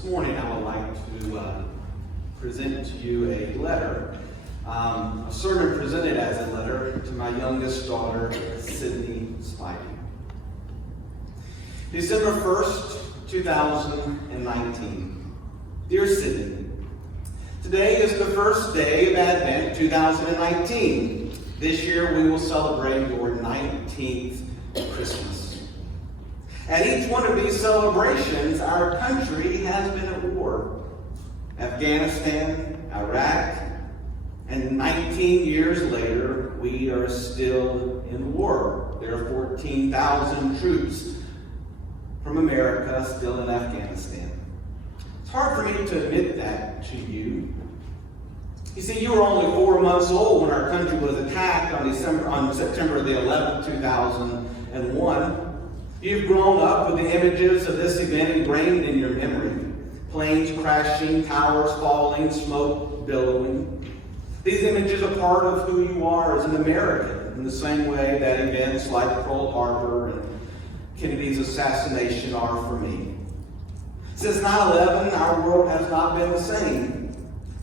This morning I would like to present to you a letter, a sermon presented as a letter to my youngest daughter, Sydney Spivey. December 1st, 2019. Dear Sydney, today is the first day of Advent 2019. This year we will celebrate your 19th Christmas. At each one of these celebrations, our country has been at war. Afghanistan, Iraq, and 19 years later, we are still in war. There are 14,000 troops from America still in Afghanistan. It's hard for me to admit that to you. You see, you were only 4 months old when our country was attacked on September the 11th, 2001. You've grown up with the images of this event ingrained in your memory. Planes crashing, towers falling, smoke billowing. These images are part of who you are as an American, in the same way that events like Pearl Harbor and Kennedy's assassination are for me. Since 9/11, our world has not been the same.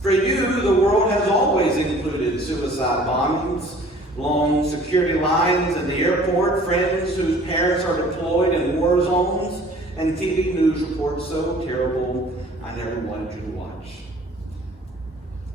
For you, the world has always included suicide bombings, long security lines at the airport, friends whose parents are deployed in war zones, and TV news reports so terrible I never wanted you to watch.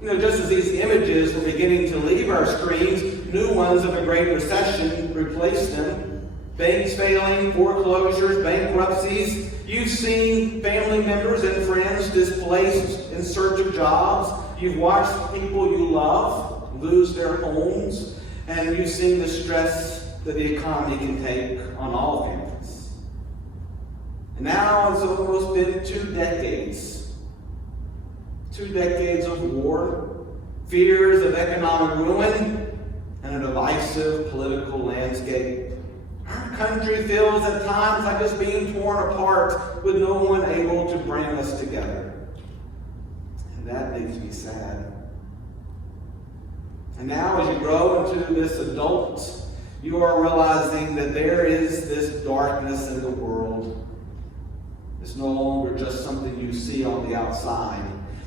You know, just as these images were beginning to leave our screens, new ones of the Great Recession replaced them. Banks failing, foreclosures, bankruptcies. You've seen family members and friends displaced in search of jobs. You've watched people you love lose their homes. And you've seen the stress that the economy can take on all families. And now it's almost been 2 decades. 2 decades of war, fears of economic ruin, and a divisive political landscape. Our country feels at times like it's being torn apart with no one able to bring us together. And that makes me sad. And now as you grow into this adult, you are realizing that there is this darkness in the world. It's no longer just something you see on the outside.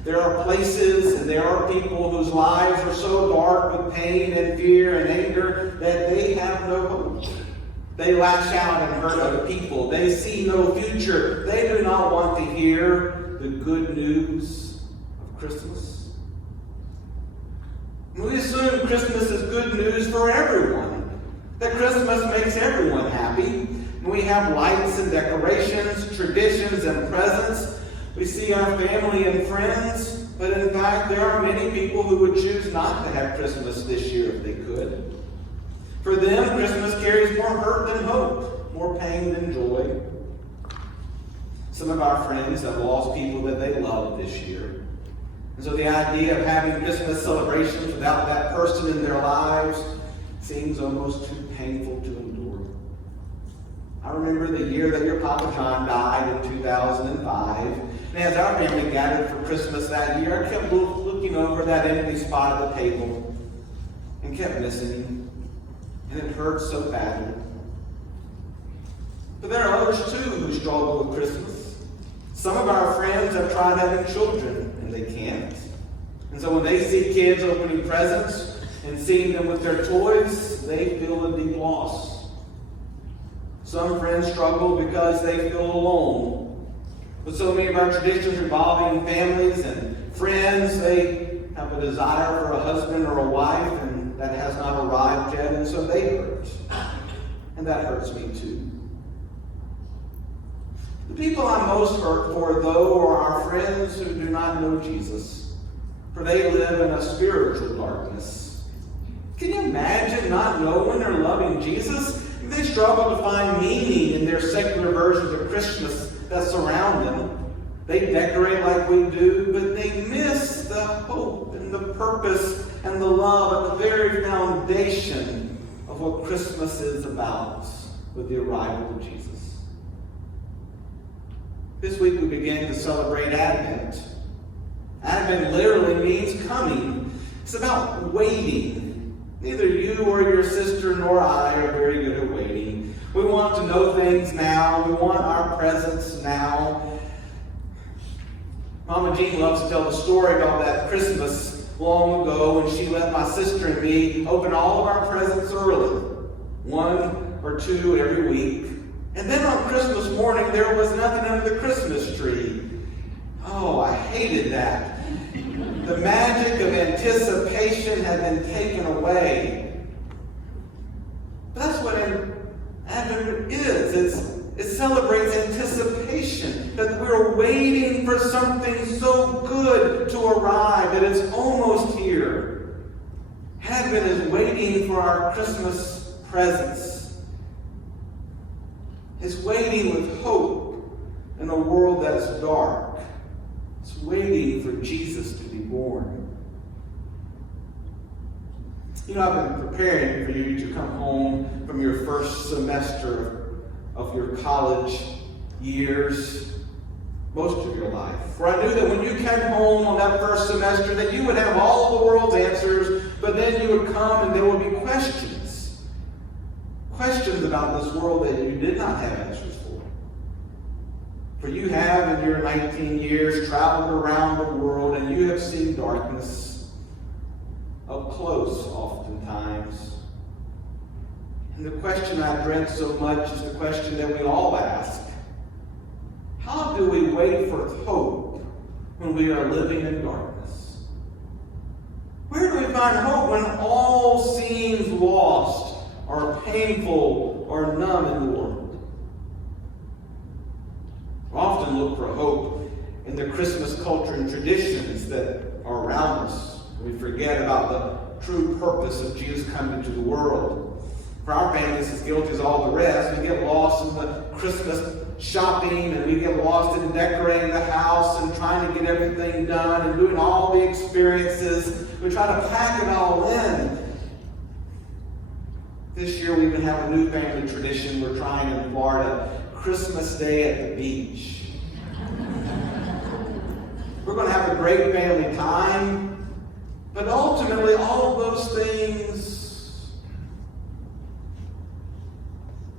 There are places and there are people whose lives are so dark with pain and fear and anger that they have no hope. They lash out and hurt other people. They see no future. They do not want to hear the good news of Christmas. We assume Christmas is good news for everyone, that Christmas makes everyone happy. And we have lights and decorations, traditions and presents. We see our family and friends, but in fact there are many people who would choose not to have Christmas this year if they could. For them, Christmas carries more hurt than hope, more pain than joy. Some of our friends have lost people that they love this year. And so the idea of having Christmas celebrations without that person in their lives seems almost too painful to endure. I remember the year that your Papa John died in 2005. And as our family gathered for Christmas that year, I kept looking over that empty spot at the table and kept missing him. And it hurt so badly. But there are others too who struggle with Christmas. Some of our friends have tried having children, and they can't. And so when they see kids opening presents and seeing them with their toys, they feel a deep loss. Some friends struggle because they feel alone. With so many of our traditions revolving families and friends, they have a desire for a husband or a wife, and that has not arrived yet, and so they hurt. And that hurts me too. The people I'm most hurt for, though, are our friends who do not know Jesus, for they live in a spiritual darkness. Can you imagine not knowing or loving Jesus? They struggle to find meaning in their secular versions of Christmas that surround them. They decorate like we do, but they miss the hope and the purpose and the love at the very foundation of what Christmas is about with the arrival of Jesus. This week we begin to celebrate Advent. Advent literally means coming. It's about waiting. Neither you or your sister nor I are very good at waiting. We want to know things now. We want our presents now. Mama Jean loves to tell the story about that Christmas long ago when she let my sister and me open all of our presents early, 1 or 2 every week. And then on Christmas morning, there was nothing under the Christmas tree. Oh, I hated that. The magic of anticipation had been taken away. But that's what Advent is. It celebrates anticipation, that we're waiting for something so good to arrive, that it's almost here. Advent is waiting for our Christmas presents. It's waiting with hope in a world that's dark. It's waiting for Jesus to be born. You know, I've been preparing for you to come home from your first semester of your college years, most of your life. For I knew that when you came home on that first semester that you would have all the world's answers, but then you would come and there would be questions. Questions about this world that you did not have answers for. For you have, in your 19 years, traveled around the world and you have seen darkness up close oftentimes. And the question I dread so much is the question that we all ask. How do we wait for hope when we are living in darkness? Where do we find hope when all seems lost or painful or numb in the world? We often look for hope in the Christmas culture and traditions that are around us. We forget about the true purpose of Jesus coming into the world. For our families, as guilty as all the rest, we get lost in the Christmas shopping and we get lost in decorating the house and trying to get everything done and doing all the experiences. We try to pack it all in. This year we even have a new family tradition we're trying in Florida, Christmas Day at the beach. We're going to have a great family time, but ultimately all of those things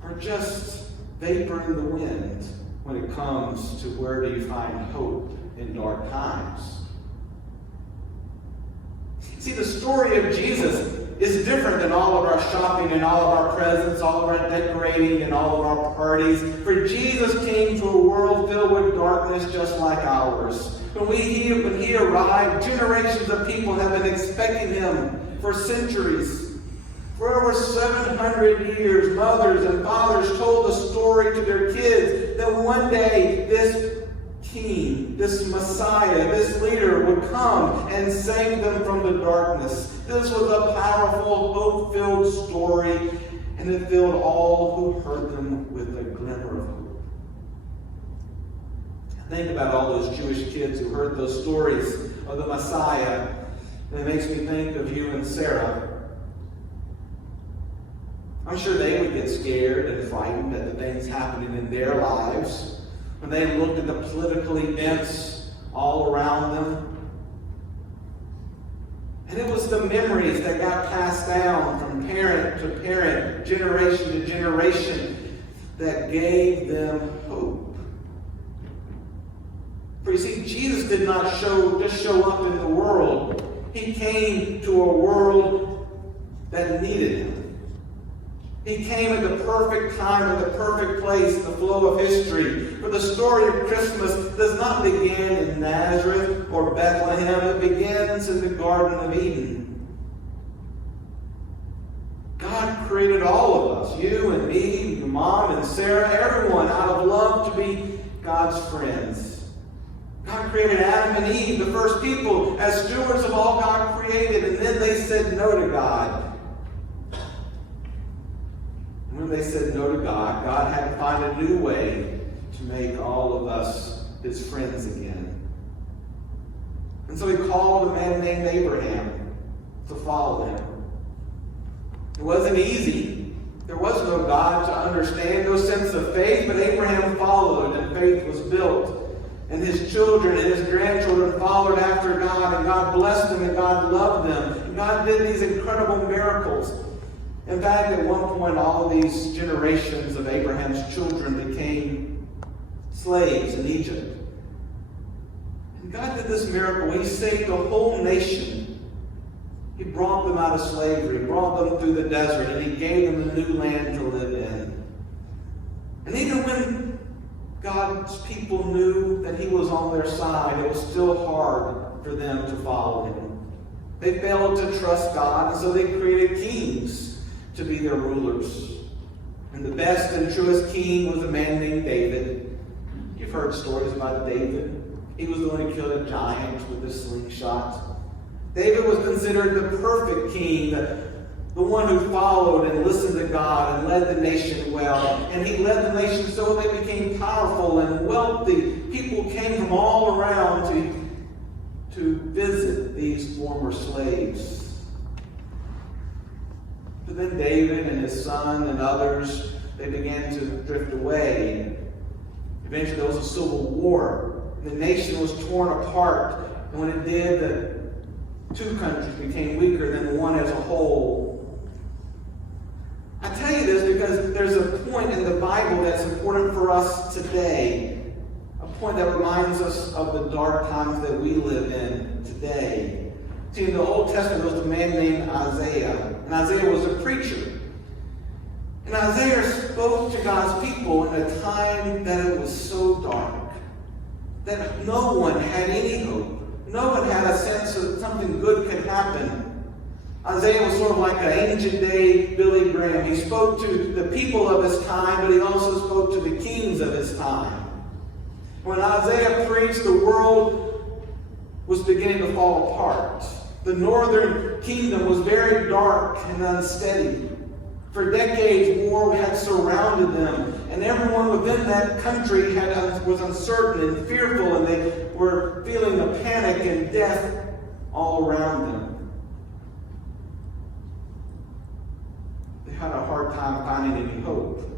are just vapor in the wind when it comes to where do you find hope in dark times. See, the story of Jesus is different than all of our shopping and all of our presents, all of our decorating and all of our parties. For Jesus came to a world filled with darkness just like ours. When he arrived, generations of people have been expecting him for centuries. For over 700 years, mothers and fathers told the story to their kids that one day this king, this Messiah, this leader would come and save them from the darkness. This was a powerful, hope-filled story, and it filled all who heard them with a glimmer of hope. Think about all those Jewish kids who heard those stories of the Messiah, and it makes me think of you and Sarah. I'm sure they would get scared and frightened at the things happening in their lives when they looked at the political events all around them. And it was the memories that got passed down from parent to parent, generation to generation, that gave them hope. For you see, Jesus did not just show up in the world. He came to a world that needed him. He came at the perfect time, at the perfect place, the flow of history. For the story of Christmas does not begin in Nazareth or Bethlehem. It begins in the Garden of Eden. God created all of us, you and me, your mom and Sarah, everyone, out of love to be God's friends. God created Adam and Eve, the first people, as stewards of all God created, and then they said no to God. When they said no to God, God had to find a new way to make all of us his friends again. And so he called a man named Abraham to follow him. It wasn't easy. There was no God to understand, no sense of faith, but Abraham followed and faith was built. And his children and his grandchildren followed after God, and God blessed them and God loved them. And God did these incredible miracles. In fact, at one point, all of these generations of Abraham's children became slaves in Egypt. And God did this miracle. He saved a whole nation. He brought them out of slavery, brought them through the desert, and he gave them a new land to live in. And even when God's people knew that he was on their side, it was still hard for them to follow him. They failed to trust God, and so they created kings to be their rulers. And the best and truest king was a man named David. You've heard stories about David. He was the one who killed a giant with a slingshot. David was considered the perfect king, the one who followed and listened to God and led the nation well. And he led the nation so they became powerful and wealthy. People came from all around to visit these former slaves. But then David and his son and others, they began to drift away. Eventually there was a civil war. The nation was torn apart. And when it did, the two countries became weaker than the one as a whole. I tell you this because there's a point in the Bible that's important for us today. A point that reminds us of the dark times that we live in today. See, in the Old Testament, there was a man named Isaiah. And Isaiah was a preacher. And Isaiah spoke to God's people in a time that it was so dark that no one had any hope. No one had a sense that something good could happen. Isaiah was sort of like an ancient day Billy Graham. He spoke to the people of his time, but he also spoke to the kings of his time. When Isaiah preached, the world was beginning to fall apart. The northern kingdom was very dark and unsteady. For decades, war had surrounded them, and everyone within that country was uncertain and fearful, and they were feeling a panic and death all around them. They had a hard time finding any hope.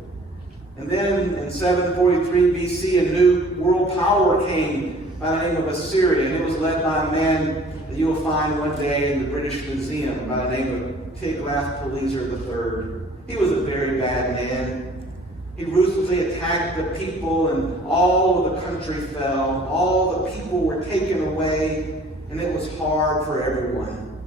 And then in 743 BC, a new world power came by the name of Assyria, and it was led by a man that you'll find one day in the British Museum by the name of Tiglath-Pileser III. He was a very bad man. He ruthlessly attacked the people, and all of the country fell. All the people were taken away, and it was hard for everyone.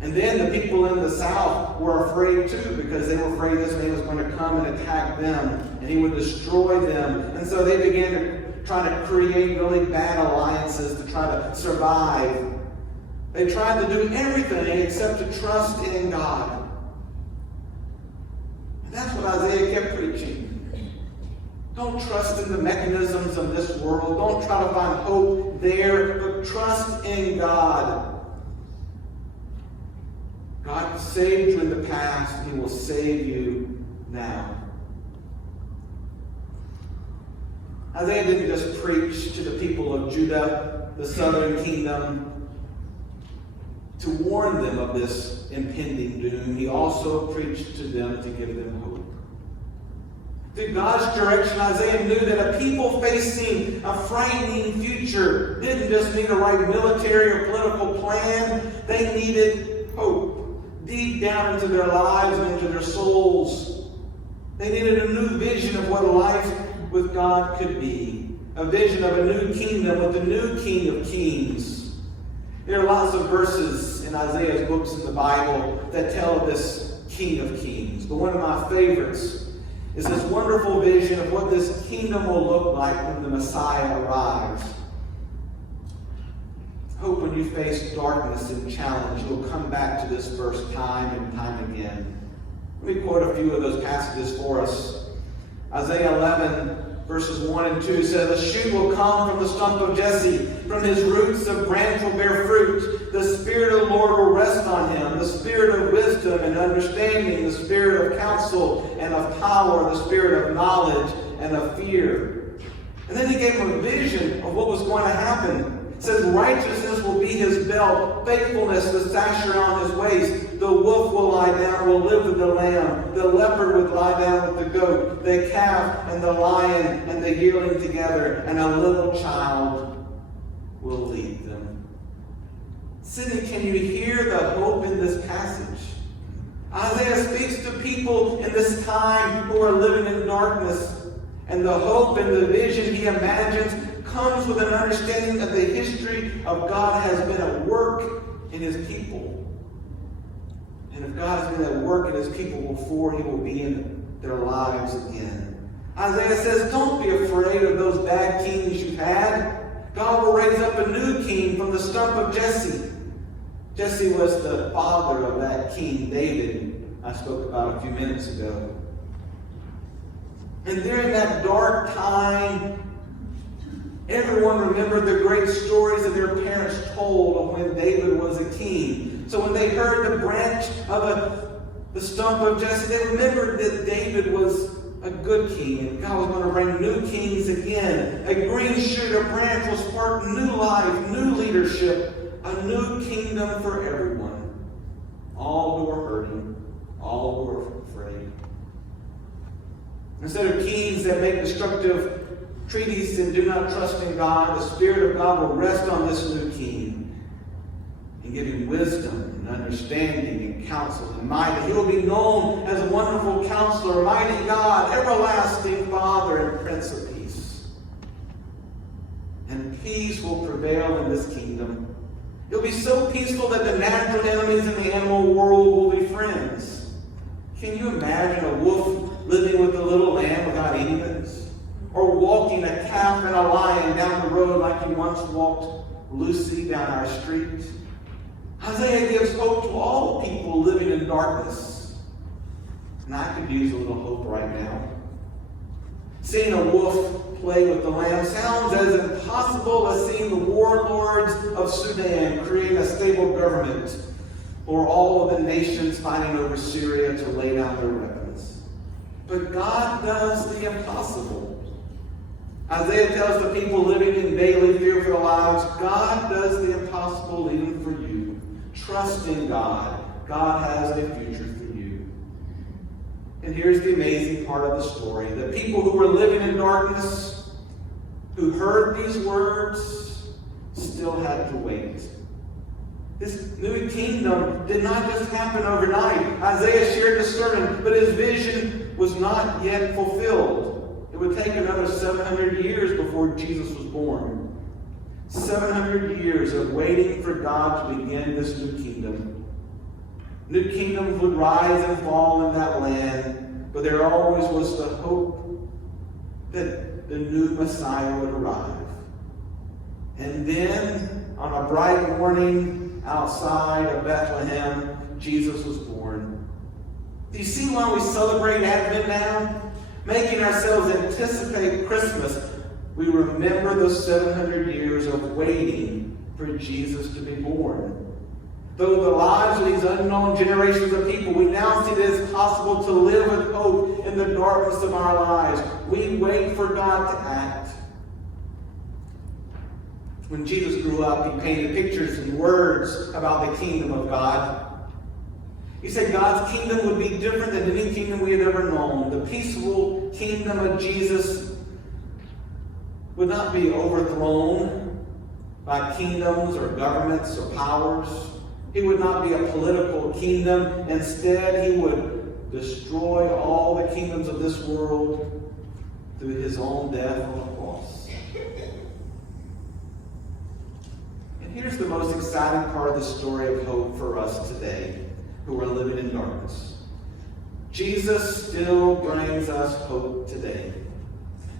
And then the people in the south were afraid too, because they were afraid this man was going to come and attack them, and he would destroy them. And so they began to try to create really bad alliances to try to survive. They tried to do everything except to trust in God. And that's what Isaiah kept preaching. Don't trust in the mechanisms of this world. Don't try to find hope there, but trust in God. God saved you in the past. He will save you now. Isaiah didn't just preach to the people of Judah, the southern kingdom, to warn them of this impending doom. He also preached to them to give them hope. Through God's direction, Isaiah knew that a people facing a frightening future didn't just need a right military or political plan. They needed hope deep down into their lives and into their souls. They needed a new vision of what life with God could be. A vision of a new kingdom with the new King of Kings. There are lots of verses in Isaiah's books in the Bible that tell of this King of Kings. But one of my favorites is this wonderful vision of what this kingdom will look like when the Messiah arrives. I hope when you face darkness and challenge, you'll come back to this verse time and time again. Let me quote a few of those passages for us. Isaiah 11, verses 1 and 2 says, "A shoot will come from the stump of Jesse. From his roots a branch will bear fruit. The Spirit of the Lord will rest on him, the Spirit of wisdom and understanding, the Spirit of counsel and of power, the Spirit of knowledge and of fear." And then he gave him a vision of what was going to happen. It says, "Righteousness will be his belt, faithfulness the sasher on his waist. The wolf will lie down, will live with the lamb. The leopard will lie down with the goat. The calf and the lion and the yearling together, and a little child will lead them." Sidney, can you hear the hope in this passage? Isaiah speaks to people in this time who are living in darkness, and the hope and the vision he imagines comes with an understanding of the history of God has been at work in his people. And if God has been at work in his people before, he will be in their lives again. Isaiah says, don't be afraid of those bad kings you've had. God will raise up a new king from the stump of Jesse. Jesse was the father of that king, David, I spoke about a few minutes ago. And during that dark time, everyone remembered the great stories that their parents told of when David was a king. So when they heard the branch of the stump of Jesse, they remembered that David was a good king, and God was going to bring new kings again. A green shoot, a branch will spark new life, new leadership, a new kingdom for everyone. All who are hurting, all who are afraid. Instead of kings that make destructive treaties and do not trust in God, the Spirit of God will rest on this new king and give him wisdom and understanding and counsel and might. He will be known as a wonderful counselor, mighty God, everlasting Father, and Prince of Peace. And peace will prevail in this kingdom. It will be so peaceful that the natural enemies in the animal world will be friends. Can you imagine a wolf living with a little lamb without eating it? Or walking a calf and a lion down the road like he once walked Lucy down our street? Isaiah gives hope to all people living in darkness. And I could use a little hope right now. Seeing a wolf play with the lamb sounds as impossible as seeing the warlords of Sudan create a stable government, or all of the nations fighting over Syria to lay down their weapons. But God does the impossible. Isaiah tells the people living in daily fear for their lives, God does the impossible even for you. Trust in God. God has a future for you. And here's the amazing part of the story. The people who were living in darkness, who heard these words, still had to wait. This new kingdom did not just happen overnight. Isaiah shared the sermon, but his vision was not yet fulfilled. It would take another 700 years before Jesus was born. 700 years of waiting for God to begin this new kingdom. New kingdoms would rise and fall in that land, but there always was the hope that the new Messiah would arrive. And then, on a bright morning outside of Bethlehem, Jesus was born. Do you see why we celebrate Advent now? Making ourselves anticipate Christmas. We remember those 700 years of waiting for Jesus to be born. Though the lives of these unknown generations of people, we now see that it's possible to live with hope in the darkness of our lives. We wait for God to act. When Jesus grew up, he painted pictures and words about the kingdom of God. He said God's kingdom would be different than any kingdom we had ever known. The peaceful kingdom of Jesus would not be overthrown by kingdoms or governments or powers. He would not be a political kingdom. Instead, he would destroy all the kingdoms of this world through his own death on the cross. And here's the most exciting part of the story of hope for us today, who are living in darkness. Jesus still brings us hope today.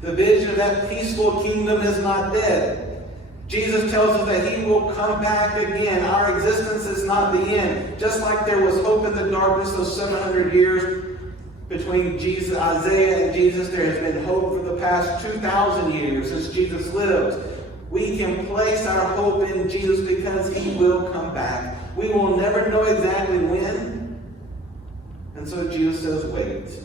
The vision of that peaceful kingdom is not dead. Jesus tells us that he will come back again. Our existence is not the end. Just like there was hope in the darkness those 700 years between Isaiah and Jesus, there has been hope for the past 2,000 years since Jesus lived. We can place our hope in Jesus because he will come back. We will never know exactly when. And so Jesus says, wait.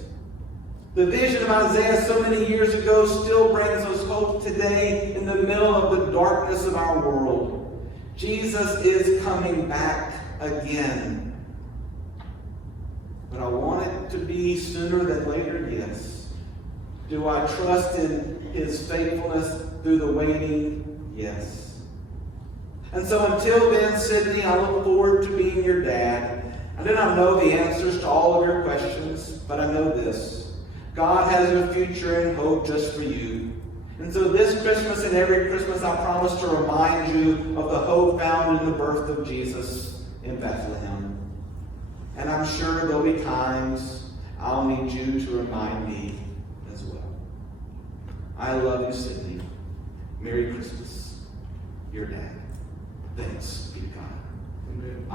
The vision of Isaiah so many years ago still brings us hope today in the middle of the darkness of our world. Jesus is coming back again. But I want it to be sooner than later, yes. Do I trust in his faithfulness through the waiting? Yes. And so until then, Sydney, I look forward to being your dad. I do not know the answers to all of your questions, but I know this. God has a future and hope just for you. And so this Christmas and every Christmas, I promise to remind you of the hope found in the birth of Jesus in Bethlehem. And I'm sure there'll be times I'll need you to remind me as well. I love you, Sydney. Merry Christmas. Your dad. Thanks be to God. Amen.